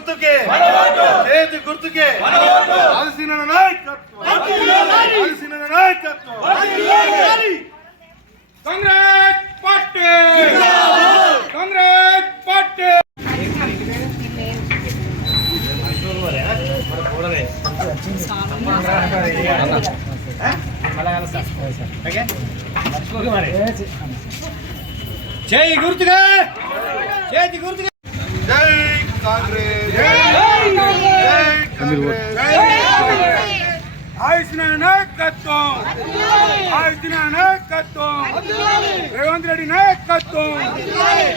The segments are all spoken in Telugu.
గుర్తుకే చేతి గుర్తుకే ఆదిశీన నాయకత్వం ఆదిశీన నాయకత్వం కాంగ్రెస్ పార్టీ కాంగ్రెస్ పార్టీ జై గుర్తుగా చేతి గుర్తుగా జై కాంగ్రెస్ ఆదిశీన నాయకత్వం ఆదిశీన నాయకత్వం రేవంత్ రెడ్డి నాయకత్వం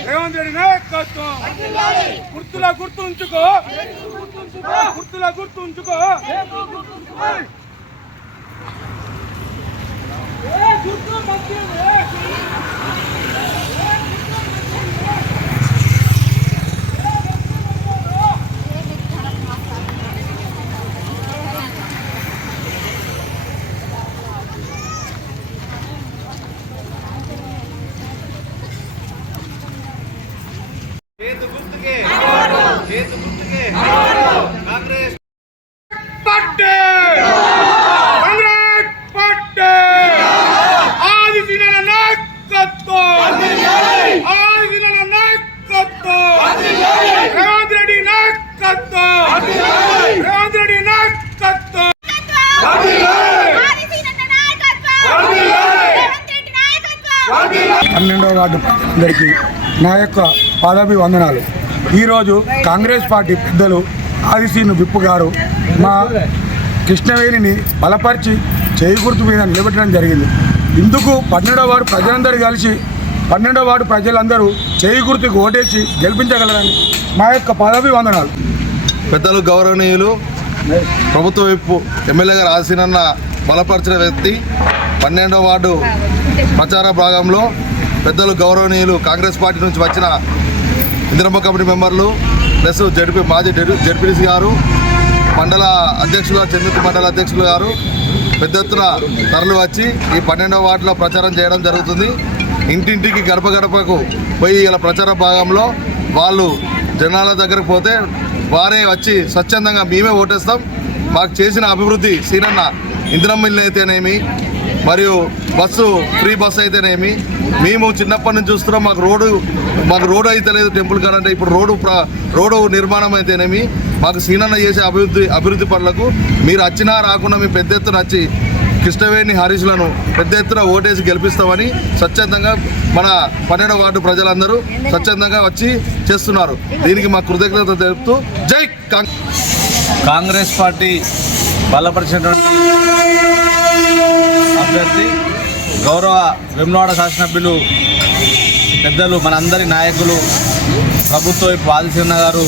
రేవంత్ రెడ్డి నాయకత్వం గుర్తుల గుర్తుంచుకో గుర్తుల గుర్తుంచుకో చేతి గుర్తుకే చేతి గుర్తుకే కాంగ్రెస్ పార్టీ కాంగ్రెస్ పార్టీ ఆదిశీన నాయకత్వం ఆదిశీన నాయకత్వం రేవంత్ రెడ్డి నాయకత్వం రేవంత్ రెడ్డి నాయకత్వం 12వ వార్డు అందరికీ నా యొక్క పాదాభి వందనాలు. ఈరోజు కాంగ్రెస్ పార్టీ పెద్దలు ఆదిశీను విప్పు గారు మా కృష్ణవేణిని బలపరిచి చేయి గుర్తు మీద నిలబెట్టడం జరిగింది. ఇందుకు 12వ వార్డు ప్రజలందరూ కలిసి 12వ వార్డు ప్రజలందరూ చేయి గుర్తుకు ఓటేసి గెలిపించగలరని మా యొక్క పాదాభి వందనాలు. పెద్దలు గౌరవనీయులు ప్రభుత్వ విప్పు ఎమ్మెల్యే గారు ఆదిశీనన్న బలపరిచిన వ్యక్తి 12వ వార్డు ప్రచార భాగంలో పెద్దలు గౌరవనీయులు కాంగ్రెస్ పార్టీ నుంచి వచ్చిన ఇందిరమ్మ కమిటీ మెంబర్లు ప్లస్ మాజీ జడ్పీటీసీ గారు మండల అధ్యక్షులు చంద్రుతి మండల అధ్యక్షులు గారు పెద్ద ఎత్తున తరలి వచ్చి ఈ 12వ వార్డులో ప్రచారం చేయడం జరుగుతుంది. ఇంటింటికి గడప గడపకు పోయి ఇలా ప్రచార భాగంలో వాళ్ళు జనాల దగ్గరకు పోతే వారే వచ్చి స్వచ్ఛందంగా మేమే ఓటేస్తాం, మాకు చేసిన అభివృద్ధి సీనన్న ఇందిరమ్మ ఇల్లు అయితేనేమి మరియు ఫ్రీ బస్సు అయితేనేమి మేము చిన్నప్పటి నుంచి చూస్తున్నాం. మాకు రోడ్డు అయితే లేదు టెంపుల్ కాడంటే ఇప్పుడు రోడ్డు నిర్మాణం అయితేనేమి మాకు సీనన్న చేసే అభివృద్ధి పనులకు మీరు వచ్చినా రాకుండా మేము పెద్ద ఎత్తున వచ్చి కృష్ణవేణి హరీష్లను పెద్ద ఎత్తున ఓటేసి గెలిపిస్తామని స్వచ్ఛందంగా మన 12వ వార్డు ప్రజలందరూ స్వచ్ఛందంగా వచ్చి చేస్తున్నారు. దీనికి మా కృతజ్ఞత తెలుపుతూ జై కాంగ్రెస్ పార్టీ బలపరిచినటువంటి అభ్యర్థి గౌరవ వేములవాడ శాసనసభ్యులు పెద్దలు మనందరి నాయకులు ప్రభుత్వ ఆదిశీన గారు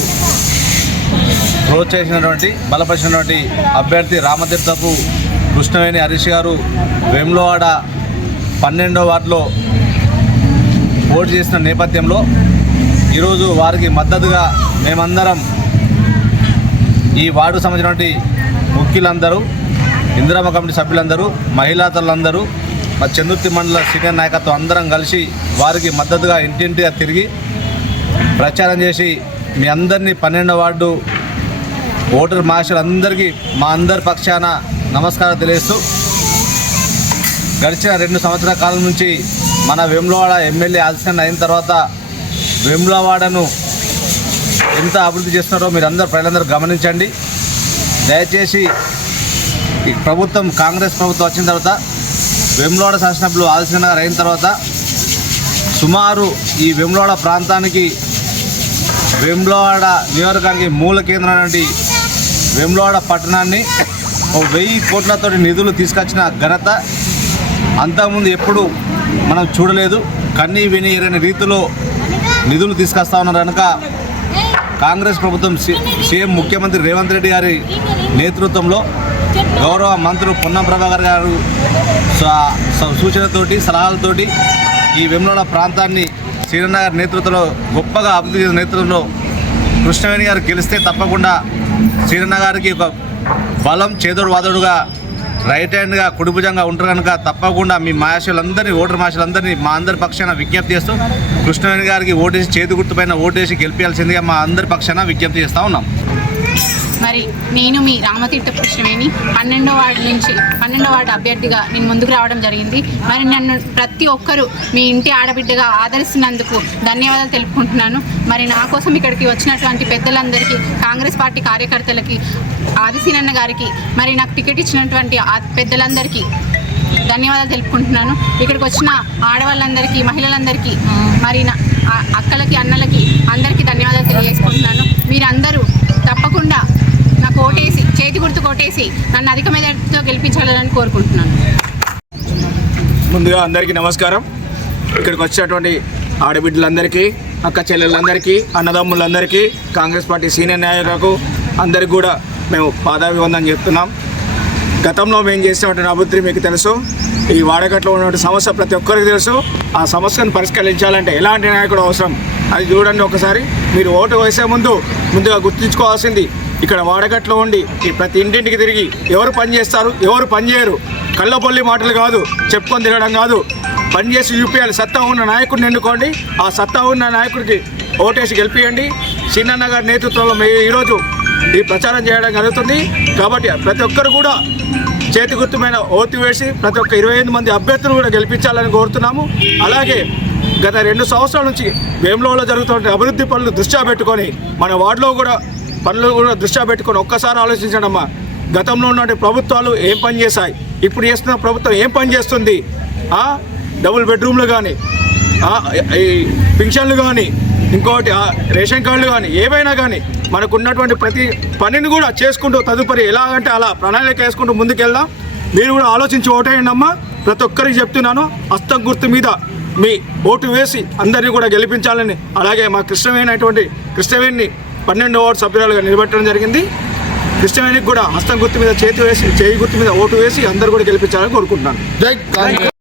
ప్రోత్సహించినటువంటి బలపరిచినటువంటి అభ్యర్థి రామతీర్థపు కృష్ణవేణి హరీష్ గారు వేములవాడ 12వ వార్డులో పోటీ చేసిన నేపథ్యంలో ఈరోజు వారికి మద్దతుగా మేమందరం ఈ వార్డు సంబంధించినటువంటి ముఖ్యులందరూ ఇందిరమ్మ కమిటీ సభ్యులందరూ మహిళా తల్లందరూ మా చంద్రుతి మండల సీనియర్ నాయకత్వం అందరం కలిసి వారికి మద్దతుగా ఇంటింటిగా తిరిగి ప్రచారం చేసి మీ అందరినీ 12వ వార్డు ఓటర్ మహాశయులందరికీ మా అందరి పక్షాన నమస్కారం తెలియజేస్తూ గడిచిన 2 సంవత్సరాల కాలం నుంచి మన వేములవాడ ఎమ్మెల్యే ఆదిశీన అయిన తర్వాత వేములవాడను ఎంత అభివృద్ధి చేస్తున్నారో మీరందరూ ప్రజలందరూ గమనించండి. దయచేసి ఈ ప్రభుత్వం కాంగ్రెస్ ప్రభుత్వం వచ్చిన తర్వాత వేములవాడ శాసనసభ్యులు ఆదిశీన గారు అయిన తర్వాత సుమారు ఈ వేములవాడ ప్రాంతానికి వేములవాడ నియోజకవర్గానికి మూల కేంద్రమైనటువంటి వేములవాడ పట్టణాన్ని 1000 కోట్లతో నిధులు తీసుకొచ్చిన ఘనత అంతకుముందు ఎప్పుడు మనం చూడలేదు. కన్నీ విని ఎరని రీతిలో నిధులు తీసుకొస్తా ఉన్నారు కనుక కాంగ్రెస్ ప్రభుత్వం సీఎం ముఖ్యమంత్రి రేవంత్ రెడ్డి గారి నేతృత్వంలో గౌరవ మంత్రులు పొన్నం ప్రభాకర్ గారు సూచనతోటి సలహాలతోటి ఈ వేములవాడ ప్రాంతాన్ని సీనన్న గారి నేతృత్వంలో గొప్పగా అభివృద్ధి నేతృత్వంలో కృష్ణవేణి గారు గెలిస్తే తప్పకుండా సీనన్న గారికి ఒక బలం చేదోడు వాదోడుగా రైట్ హ్యాండ్గా కుడిభుజంగా ఉంటారు కనుక తప్పకుండా మీ మహాశయులందరినీ ఓటర్ మహాశయులందరినీ మా అందరి పక్షాన విజ్ఞప్తి చేస్తూ కృష్ణవేణి గారికి ఓటేసి చేతి గుర్తుపైన ఓటేసి గెలిపించాల్సిందిగా మా అందరి పక్షాన విజ్ఞప్తి చేస్తూ ఉన్నాం. మరి నేను మీ రామతీర్థ కృష్ణవేణి 12వ వార్డు అభ్యర్థిగా నేను ముందుకు రావడం జరిగింది. మరి నన్ను ప్రతి ఒక్కరూ మీ ఇంటి ఆడబిడ్డగా ఆదరిస్తున్నందుకు ధన్యవాదాలు తెలుపుకుంటున్నాను. మరి నా కోసం ఇక్కడికి వచ్చినటువంటి పెద్దలందరికీ, కాంగ్రెస్ పార్టీ కార్యకర్తలకి, ఆదిశీనన్న గారికి, మరి నాకు టికెట్ ఇచ్చినటువంటి పెద్దలందరికీ ధన్యవాదాలు తెలుపుకుంటున్నాను. ఇక్కడికి వచ్చిన ఆడవాళ్ళందరికీ, మహిళలందరికీ, మరి నా అక్కలకి, అన్నలకి అందరికీ ధన్యవాదాలు తెలియజేసుకుంటున్నాను. మీరందరూ తప్పకుండా నాకు ఓటేసి, చేతి గుర్తు కొట్టేసి నన్ను అధిక మెజార్టీతో గెలిపించాలని కోరుకుంటున్నాను. ముందుగా అందరికీ నమస్కారం. ఇక్కడికి వచ్చేటువంటి ఆడబిడ్డలందరికీ, అక్క చెల్లెళ్ళందరికీ, అన్నదమ్ములందరికీ, కాంగ్రెస్ పార్టీ సీనియర్ నాయకులకు అందరికీ కూడా మేము పాదాభివందనం చెప్తున్నాం. గతంలో మేము చేసినటువంటి అభివృద్ధి మీకు తెలుసు. ఈ వాడగట్లో ఉన్నటువంటి సమస్య ప్రతి ఒక్కరికి తెలుసు. ఆ సమస్యను పరిష్కరించాలంటే ఎలాంటి నాయకుడు అవసరం అది చూడండి. ఒకసారి మీరు ఓటు వేసే ముందుగా గుర్తుంచుకోవాల్సింది, ఇక్కడ వాడగట్లో ఉండి ఈ ప్రతి ఇంటింటికి తిరిగి ఎవరు పని చేస్తారు, ఎవరు పని చేయరు, కళ్ళపల్లి మాటలు కాదు, చెప్పుకొని తిరగడం కాదు, పనిచేసి చూపించాలి. సత్తా ఉన్న నాయకుడిని ఎన్నుకోండి. ఆ సత్తా ఉన్న నాయకుడికి ఓటేసి గెలిపియండి. సీనన్న గారి నేతృత్వంలో మేము ఈరోజు ఈ ప్రచారం చేయడం జరుగుతుంది. కాబట్టి ప్రతి ఒక్కరు కూడా చేతి గుర్తుమైన ఓటు వేసి ప్రతి ఒక్క 25 మంది అభ్యర్థులు కూడా గెలిపించాలని కోరుతున్నాము. అలాగే గత 2 సంవత్సరాల నుంచి వేములవాడలో జరుగుతున్న అభివృద్ధి పనులు దృష్ట్యా పెట్టుకొని, మన వార్డులో కూడా పనులు కూడా దృష్ట్యా పెట్టుకొని ఒక్కసారి ఆలోచించడమ్మా. గతంలో ఉన్నటువంటి ప్రభుత్వాలు ఏం పని చేశాయి, ఇప్పుడు చేస్తున్న ప్రభుత్వం ఏం పని చేస్తుంది, డబుల్ బెడ్రూమ్లు కానీ, ఈ పింఛన్లు కానీ, ఇంకోటి రేషన్ కార్డులు కానీ, ఏవైనా కానీ మనకు ఉన్నటువంటి ప్రతి పనిని కూడా చేసుకుంటూ తదుపరి ఎలాగంటే అలా ప్రణాళిక వేసుకుంటూ ముందుకెళ్దాం. మీరు కూడా ఆలోచించి ఓటేయండి అమ్మా. ప్రతి ఒక్కరికి చెప్తున్నాను, హస్తం గుర్తు మీద మీ ఓటు వేసి అందరినీ కూడా గెలిపించాలని, అలాగే మా కృష్ణవేణిని 12వ వార్డు సభ్యురాలుగా నిలబెట్టడం జరిగింది. కృష్ణవేణికి కూడా హస్తం గుర్తు మీద చేయి గుర్తు మీద ఓటు వేసి అందరూ కూడా గెలిపించాలని కోరుకుంటున్నాను. జై కాంగ్రెస్.